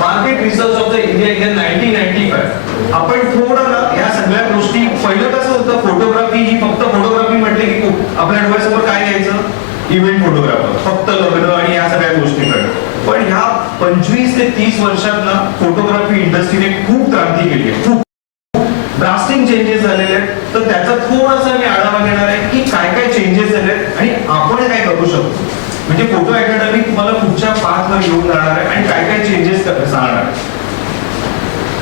Market research of the India in 1995. आपण थोडं ना या सगळ्या गोष्टी, पहिलं कसं होतं, फोटोग्राफी ही फक्त फोटोग्राफी म्हटले की आपल्या डोळ्यासमोर काय यायचं, इव्हेंट फोटोग्राफर, फक्त लग्न आणि या सगळ्या गोष्टीकडे. पण ह्या 25 ते 30 वर्षात ना फोटोग्राफी इंडस्ट्रीने खूप क्रांती केली आहे, खूप ड्रास्टिक चेंजेस झालेले आहेत. तर त्याचा थोडासा मी आढावा घेणार आहे की काय काय चेंजेस झाले आणि आपण काय करू शकतो. म्हणजे फोटो अकॅडमी तुम्हाला पुढच्या पाथवर घेऊन जाणार आहे आणि काय काय चेंजेस सांगणार आहे.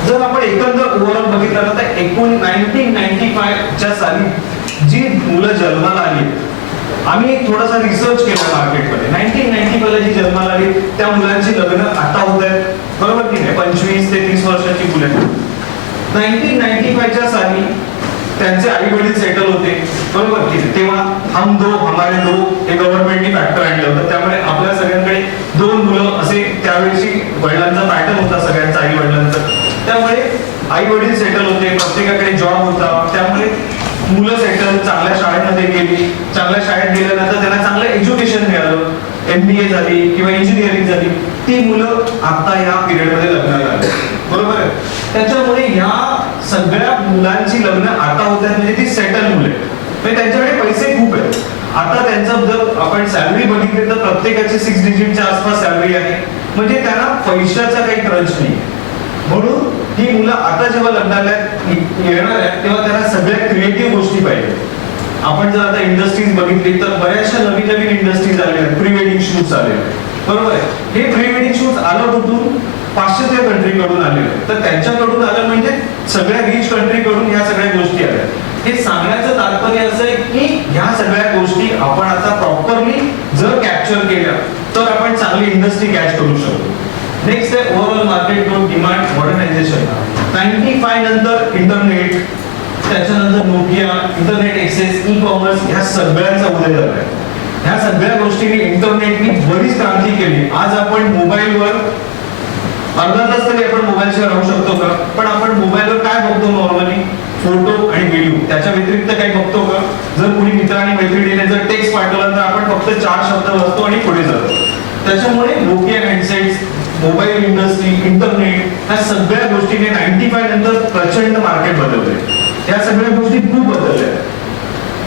जर आपण एकंदर ओव्हरऑल बघितलं तर 1995 च्या साली जी मुलं जन्माला आली, आम्ही थोडासा रिसर्च केला मार्केटमध्ये. 1995 ला जी जन्माला आली त्या मुलांची लग्न आता होत आहेत, बरोबर की नाही, 25 ते 30 वर्षाची मुलं. 1995 च्या साली त्यांचे आई वडील सेटल होते, बरोबर की नाही. तेव्हा हम दो हमारे दो हे गव्हर्नमेंटनी फॅक्टर आणलं होतं. त्यामुळे आपल्या सगळ्यांकडे 2 मुलं असे त्यावेळेची वडिलांचा पॅटर्न होता सगळ्यांचा, आई वडिलांचा. त्यामुळे आई वडील सेटल होते, प्रत्येकाकडे जॉब होता. त्यामुळे मुलं सेटल, चांगल्या शाळेमध्ये गेली, चांगल्या शाळेत गेल्यानंतर त्यांना चांगलं एज्युकेशन मिळालं, MBA झाली किंवा इंजिनिअरिंग झाली. ती मुलं आता या पिरियडमध्ये लग्नाला आली, बरोबर आहे. त्याच्यामुळे ह्या सगळ्या मुलांची लग्न आता होत आहेत, म्हणजे ती सेटल मुले, म्हणजे त्यांच्याकडे पैसे खूप आहेत. आता त्यांचं जर आपण सॅलरी बघितली तर प्रत्येकाची 6 डिजिटच्या आसपास सॅलरी आहे, म्हणजे त्यांना पैशाचा काही क्रंच नाही. म्हणून ही मुलं आता जेव्हा लग्नाला येणार आहेत तेव्हा त्यांना सगळ्या क्रिएटिव्ह गोष्टी पाहिजे. आपण जर आता इंडस्ट्रीज बघितली तर बऱ्याचशा नवीन नवीन इंडस्ट्रीज आलेल्या आहेत, प्री वेडिंग शूट्स आले, बरोबर आहे. हे प्री वेडिंग शूट्स आलं कुठून, पाश्चात्य कंट्रीकडून आलेले. तर त्यांच्याकडून आलं म्हणजे सगळ्या रिच कंट्रीकडून ह्या सगळ्या गोष्टी आल्या. हे सांगण्याचं तात्पर्य असं आहे की ह्या सगळ्या गोष्टी आपण आता प्रॉपरली जर कॅप्चर केल्या तर आपण चांगली इंडस्ट्री कॅच करू शकतो. नेक्स्ट आहे overall market growth, demand, modernisation. 95 नंतर इंटरनेट, त्याच्यानंतर Nokia, internet access, e commerce, ह्या सगळ्यांचा उदय झालाय. ह्या सगळ्या गोष्टींनी, इंटरनेटनी बरीच क्रांती केली. आज आपण मोबाईलवर अर्धा तास तरी आपण मोबाईलशिवाय राहू शकतो का? पण आपण मोबाईलवर काय बघतो नॉर्मली, फोटो आणि व्हिडिओ. त्याच्या व्यतिरिक्त काही बघतो का? जर कुणी मित्र आणि मैत्रिणीने जर टेक्स्ट पाठवला तर आपण फक्त 4 शब्द वाचतो आणि पुढे जातो. त्याच्यामुळे नोकिया हँडसेट्स, मोबाईल इंडस्ट्री, इंटरनेट, ह्या सगळ्या गोष्टीने 95 नंतर प्रचंड मार्केट बदलले. या सगळ्या गोष्टी खूप बदलल्या.